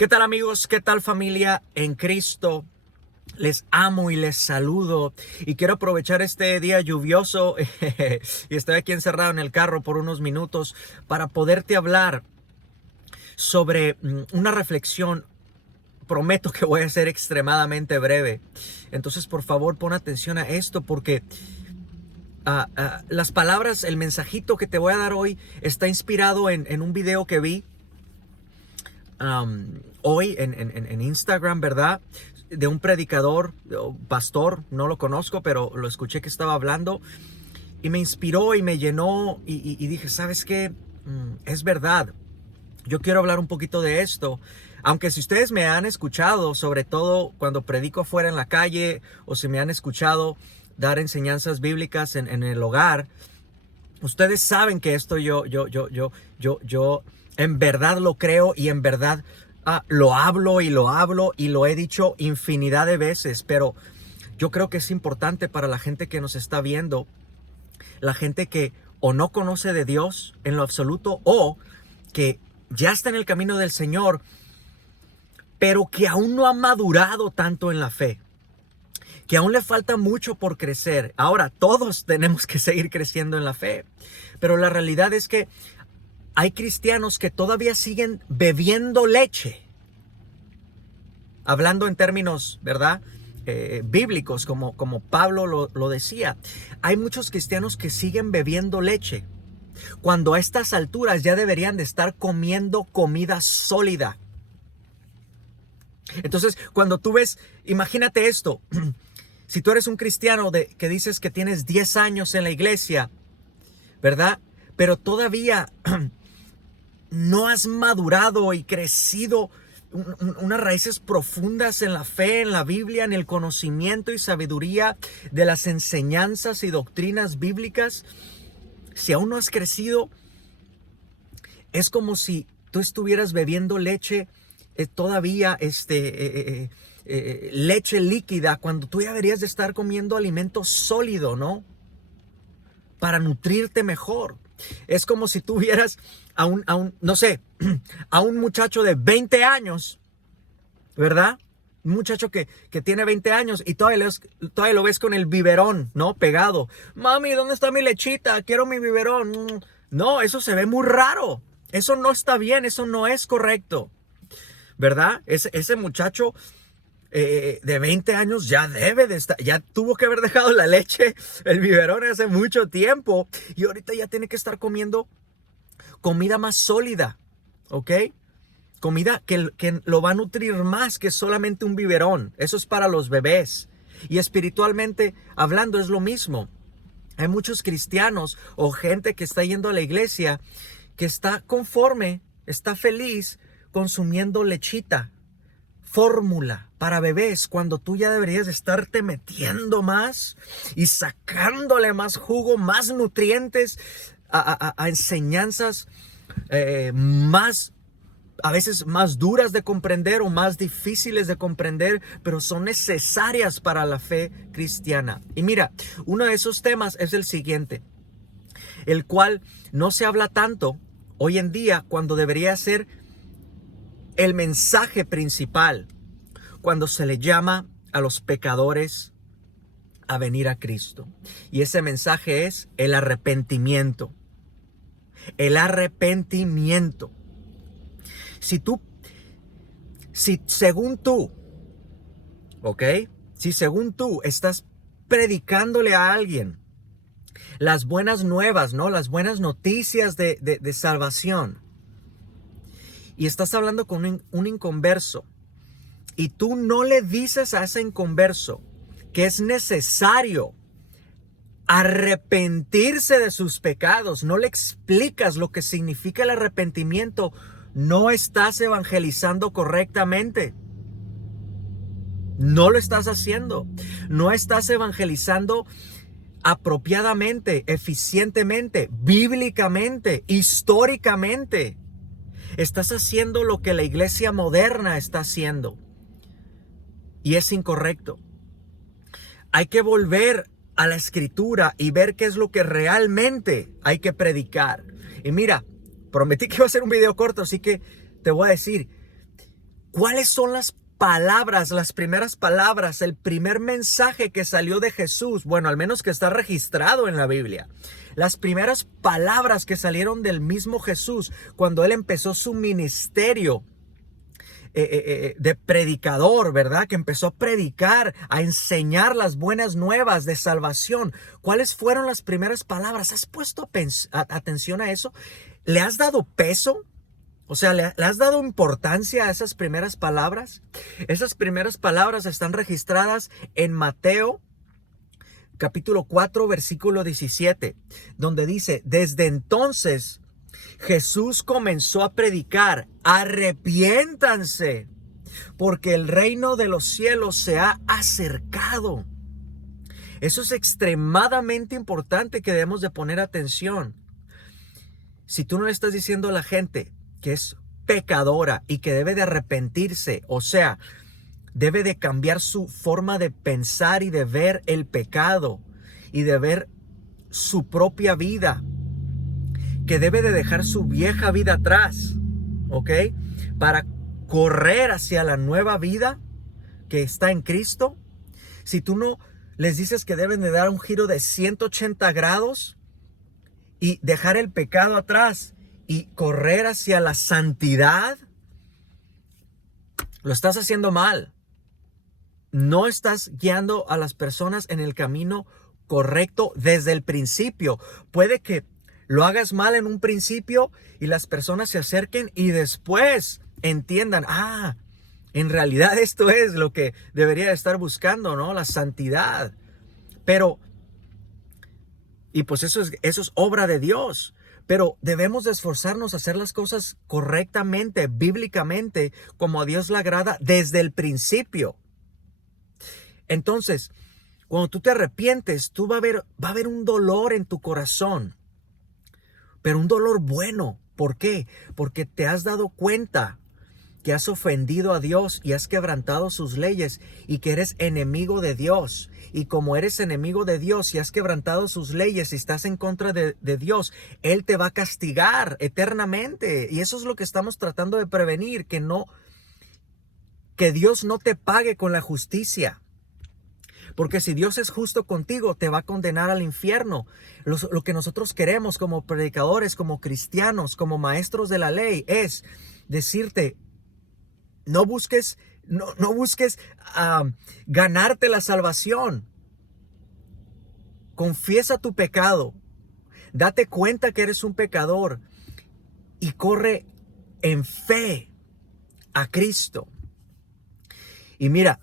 ¿Qué tal amigos? ¿Qué tal familia en Cristo? Les amo y les saludo y quiero aprovechar este día lluvioso y estoy aquí encerrado en el carro por unos minutos para poderte hablar sobre una reflexión. Prometo que voy a ser extremadamente breve. Entonces por favor pon atención a esto porque las palabras, el mensajito que te voy a dar hoy está inspirado en un video que vi hoy en Instagram, ¿verdad? De un predicador, pastor, no lo conozco, pero lo escuché que estaba hablando y me inspiró y me llenó y dije, ¿sabes qué? Es verdad. Yo quiero hablar un poquito de esto. Aunque si ustedes me han escuchado, sobre todo cuando predico afuera en la calle o si me han escuchado dar enseñanzas bíblicas en el hogar, ustedes saben que esto yo en verdad lo creo y en verdad lo hablo y lo he dicho infinidad de veces, pero yo creo que es importante para la gente que nos está viendo, la gente que o no conoce de Dios en lo absoluto o que ya está en el camino del Señor, pero que aún no ha madurado tanto en la fe, que aún le falta mucho por crecer. Ahora, todos tenemos que seguir creciendo en la fe, pero la realidad es que hay cristianos que todavía siguen bebiendo leche. Hablando en términos, ¿verdad? Bíblicos, como Pablo lo decía. Hay muchos cristianos que siguen bebiendo leche, cuando a estas alturas ya deberían de estar comiendo comida sólida. Entonces, cuando tú ves, imagínate esto. Si tú eres un cristiano que dices que tienes 10 años en la iglesia, ¿verdad? Pero todavía no has madurado y crecido unas raíces profundas en la fe, en la Biblia, en el conocimiento y sabiduría de las enseñanzas y doctrinas bíblicas. Si aún no has crecido, es como si tú estuvieras bebiendo leche todavía, leche líquida, cuando tú ya deberías de estar comiendo alimento sólido, ¿no? Para nutrirte mejor. Es como si tuvieras no sé, a un muchacho de 20 años, ¿verdad? Un muchacho que tiene 20 años y todavía lo ves con el biberón, ¿no? Pegado. Mami, ¿dónde está mi lechita? Quiero mi biberón. No, eso se ve muy raro. Eso no está bien, eso no es correcto, ¿verdad? Ese muchacho de 20 años ya debe de estar, ya tuvo que haber dejado la leche, el biberón hace mucho tiempo y ahorita ya tiene que estar comiendo comida más sólida, ¿ok? Comida que lo va a nutrir más que solamente un biberón. Eso es para los bebés. Y espiritualmente hablando es lo mismo. Hay muchos cristianos o gente que está yendo a la iglesia que está conforme, está feliz consumiendo lechita, fórmula para bebés, cuando tú ya deberías estarte metiendo más y sacándole más jugo, más nutrientes a enseñanzas más, a veces más duras de comprender o más difíciles de comprender, pero son necesarias para la fe cristiana. Y mira, uno de esos temas es el siguiente, el cual no se habla tanto hoy en día cuando debería ser el mensaje principal, cuando se le llama a los pecadores a venir a Cristo. Y ese mensaje es el arrepentimiento. El arrepentimiento. Si según tú, ¿ok? Si según tú estás predicándole a alguien las buenas nuevas, ¿no? Las buenas noticias de salvación, y estás hablando con un inconverso, y tú no le dices a ese inconverso que es necesario arrepentirse de sus pecados, no le explicas lo que significa el arrepentimiento, no estás evangelizando correctamente. No lo estás haciendo. No estás evangelizando apropiadamente, eficientemente, bíblicamente, históricamente. Estás haciendo lo que la iglesia moderna está haciendo. Y es incorrecto. Hay que volver a la escritura y ver qué es lo que realmente hay que predicar. Y mira, prometí que iba a ser un video corto, así que te voy a decir, ¿Cuáles son las palabras, las primeras palabras, el primer mensaje que salió de Jesús? Bueno, al menos que está registrado en la Biblia. Las primeras palabras que salieron del mismo Jesús cuando él empezó su ministerio de predicador, ¿verdad? Que empezó a predicar, a enseñar las buenas nuevas de salvación. ¿Cuáles fueron las primeras palabras? ¿Has puesto atención a eso? ¿Le has dado peso? O sea, ¿le has dado importancia a esas primeras palabras? Esas primeras palabras están registradas en Mateo capítulo 4, versículo 17, donde dice: desde entonces Jesús comenzó a predicar: arrepiéntanse, porque el reino de los cielos se ha acercado. Eso es extremadamente importante, que debemos de poner atención. Si tú no le estás diciendo a la gente que es pecadora y que debe de arrepentirse, o sea, debe de cambiar su forma de pensar y de ver el pecado y de ver su propia vida, que debe de dejar su vieja vida atrás, ¿ok? Para correr hacia la nueva vida que está en Cristo. Si tú no les dices que deben de dar un giro de 180 grados y dejar el pecado atrás y correr hacia la santidad, lo estás haciendo mal. No estás guiando a las personas en el camino correcto desde el principio. Puede que lo hagas mal en un principio y las personas se acerquen y después entiendan: en realidad esto es lo que debería estar buscando, ¿no? La santidad. Y pues eso es obra de Dios. Pero debemos de esforzarnos a hacer las cosas correctamente, bíblicamente, como a Dios le agrada desde el principio. Entonces, cuando tú te arrepientes, va a haber un dolor en tu corazón, pero un dolor bueno. ¿Por qué? Porque te has dado cuenta que has ofendido a Dios y has quebrantado sus leyes y que eres enemigo de Dios. Y como eres enemigo de Dios y has quebrantado sus leyes y estás en contra de Dios, Él te va a castigar eternamente. Y eso es lo que estamos tratando de prevenir, que Dios no te pague con la justicia. Porque si Dios es justo contigo, te va a condenar al infierno. Lo que nosotros queremos como predicadores, como cristianos, como maestros de la ley, es decirte: no busques ganarte la salvación. Confiesa tu pecado. Date cuenta que eres un pecador y corre en fe a Cristo. Y mira,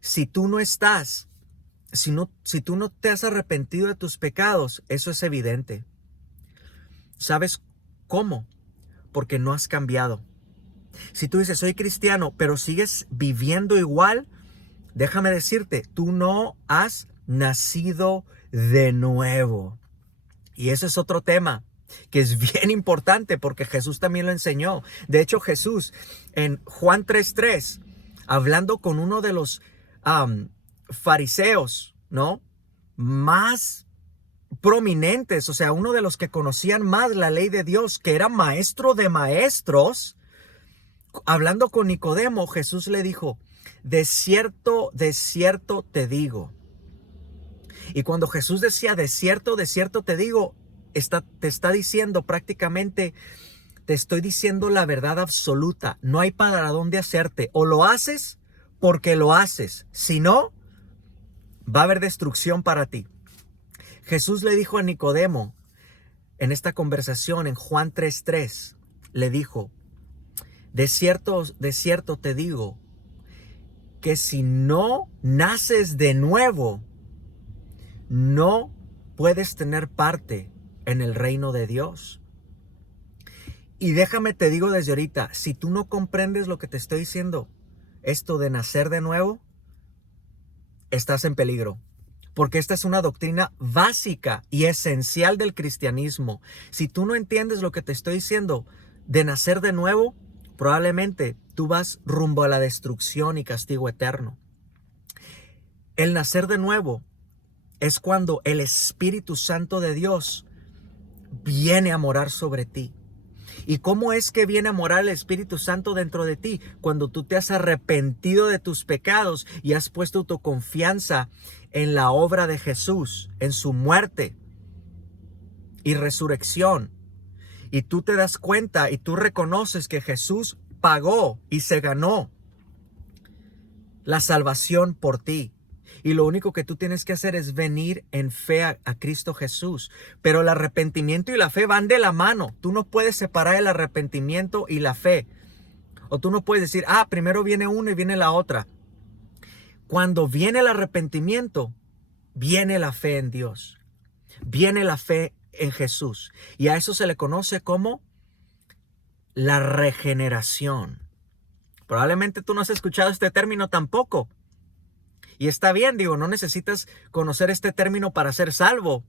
si tú no te has arrepentido de tus pecados, eso es evidente. ¿Sabes cómo? Porque no has cambiado. Si tú dices: soy cristiano, pero sigues viviendo igual, déjame decirte, tú no has nacido de nuevo. Y ese es otro tema que es bien importante, porque Jesús también lo enseñó. De hecho, Jesús en Juan 3:3, hablando con uno de los fariseos, ¿no?, más prominentes, o sea, uno de los que conocían más la ley de Dios, que era maestro de maestros, hablando con Nicodemo, Jesús le dijo: de cierto te digo. Y cuando Jesús decía de cierto te digo, te está diciendo prácticamente: te estoy diciendo la verdad absoluta. No hay para dónde hacerte. O lo haces porque lo haces. Si no, va a haber destrucción para ti. Jesús le dijo a Nicodemo en esta conversación en Juan 3:3, le dijo: de cierto te digo que si no naces de nuevo, no puedes tener parte en el reino de Dios. Y déjame te digo desde ahorita, si tú no comprendes lo que te estoy diciendo, esto de nacer de nuevo, estás en peligro. Porque esta es una doctrina básica y esencial del cristianismo. Si tú no entiendes lo que te estoy diciendo de nacer de nuevo, probablemente tú vas rumbo a la destrucción y castigo eterno. El nacer de nuevo es cuando el Espíritu Santo de Dios viene a morar sobre ti. ¿Y cómo es que viene a morar el Espíritu Santo dentro de ti? Cuando tú te has arrepentido de tus pecados y has puesto tu confianza en la obra de Jesús, en su muerte y resurrección. Y tú te das cuenta y tú reconoces que Jesús pagó y se ganó la salvación por ti. Y lo único que tú tienes que hacer es venir en fe a Cristo Jesús. Pero el arrepentimiento y la fe van de la mano. Tú no puedes separar el arrepentimiento y la fe. O tú no puedes decir, primero viene una y viene la otra. Cuando viene el arrepentimiento, viene la fe en Dios. Viene la fe en Jesús. Y a eso se le conoce como la regeneración. Probablemente tú no has escuchado este término tampoco. Y está bien, no necesitas conocer este término para ser salvo.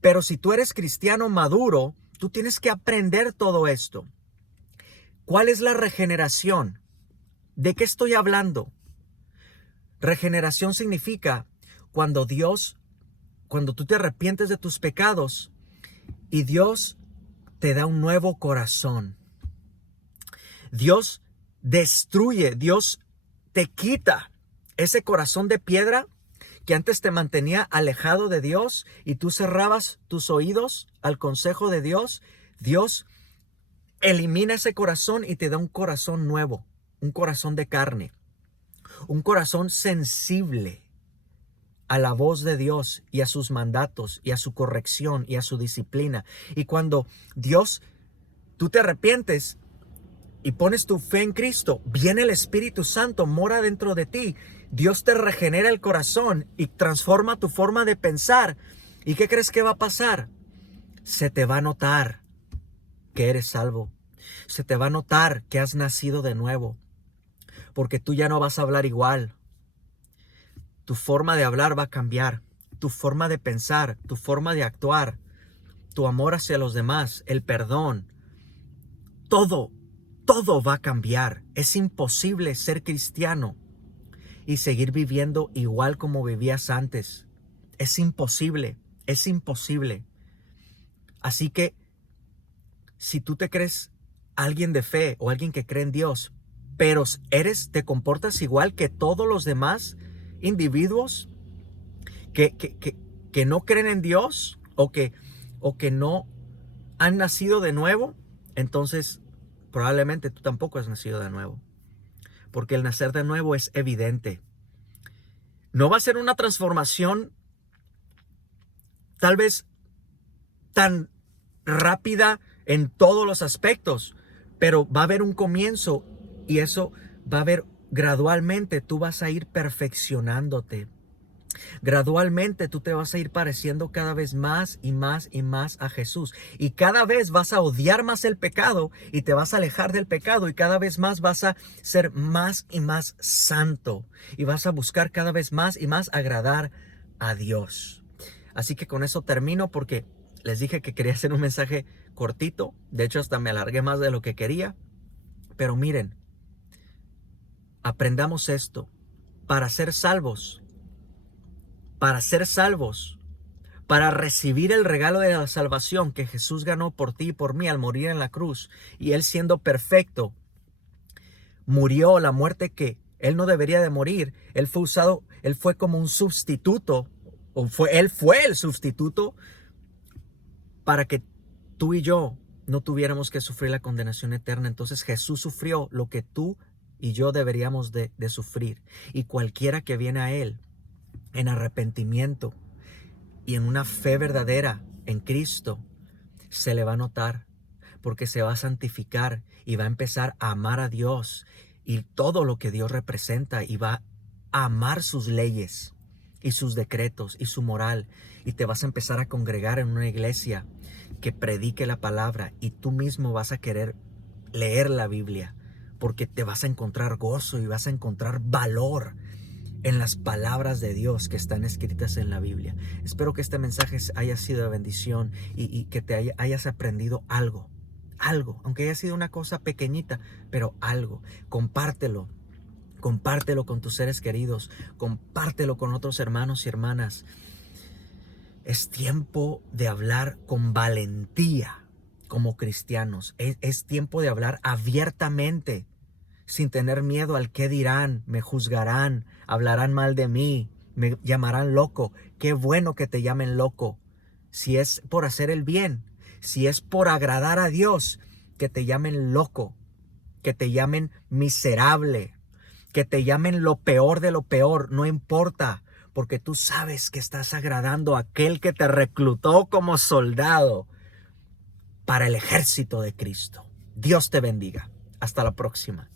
Pero si tú eres cristiano maduro, tú tienes que aprender todo esto. ¿Cuál es la regeneración? ¿De qué estoy hablando? Regeneración significa cuando tú te arrepientes de tus pecados y Dios te da un nuevo corazón. Dios destruye, Dios te quita ese corazón de piedra que antes te mantenía alejado de Dios y tú cerrabas tus oídos al consejo de Dios. Dios elimina ese corazón y te da un corazón nuevo, un corazón de carne, un corazón sensible a la voz de Dios y a sus mandatos y a su corrección y a su disciplina. Y cuando tú te arrepientes y pones tu fe en Cristo, viene el Espíritu Santo, mora dentro de ti. Dios te regenera el corazón y transforma tu forma de pensar. ¿Y qué crees que va a pasar? Se te va a notar que eres salvo. Se te va a notar que has nacido de nuevo. Porque tú ya no vas a hablar igual. Tu forma de hablar va a cambiar. Tu forma de pensar, tu forma de actuar, tu amor hacia los demás, el perdón. Todo va a cambiar. Es imposible ser cristiano y seguir viviendo igual como vivías antes. Es imposible, es imposible. Así que si tú te crees alguien de fe o alguien que cree en Dios, pero te comportas igual que todos los demás individuos que no creen en Dios o que no han nacido de nuevo, entonces probablemente tú tampoco has nacido de nuevo. Porque el nacer de nuevo es evidente. No va a ser una transformación tal vez tan rápida en todos los aspectos, pero va a haber un comienzo y eso va a haber gradualmente. Tú vas a ir perfeccionándote. Gradualmente tú te vas a ir pareciendo cada vez más y más y más a Jesús. Y cada vez vas a odiar más el pecado y te vas a alejar del pecado. Y cada vez más vas a ser más y más santo. Y vas a buscar cada vez más y más agradar a Dios. Así que con eso termino porque les dije que quería hacer un mensaje cortito. De hecho, hasta me alargué más de lo que quería. Pero miren, aprendamos esto. Para ser salvos, para recibir el regalo de la salvación que Jesús ganó por ti y por mí al morir en la cruz, y Él siendo perfecto, murió la muerte que Él no debería de morir. Él fue como un sustituto, Él fue el sustituto para que tú y yo no tuviéramos que sufrir la condenación eterna. Entonces Jesús sufrió lo que tú y yo deberíamos de sufrir. Y cualquiera que viene a Él en arrepentimiento y en una fe verdadera en Cristo, se le va a notar, porque se va a santificar y va a empezar a amar a Dios y todo lo que Dios representa, y va a amar sus leyes y sus decretos y su moral, y te vas a empezar a congregar en una iglesia que predique la palabra, y tú mismo vas a querer leer la Biblia, porque te vas a encontrar gozo y vas a encontrar valor en las palabras de Dios que están escritas en la Biblia. Espero que este mensaje haya sido de bendición y que te hayas aprendido algo, aunque haya sido una cosa pequeñita, pero algo. Compártelo con tus seres queridos, compártelo con otros hermanos y hermanas. Es tiempo de hablar con valentía como cristianos. Es tiempo de hablar abiertamente, sin tener miedo al qué dirán, me juzgarán, hablarán mal de mí, me llamarán loco. Qué bueno que te llamen loco. Si es por hacer el bien, si es por agradar a Dios, que te llamen loco, que te llamen miserable, que te llamen lo peor de lo peor, no importa, porque tú sabes que estás agradando a aquel que te reclutó como soldado para el ejército de Cristo. Dios te bendiga. Hasta la próxima.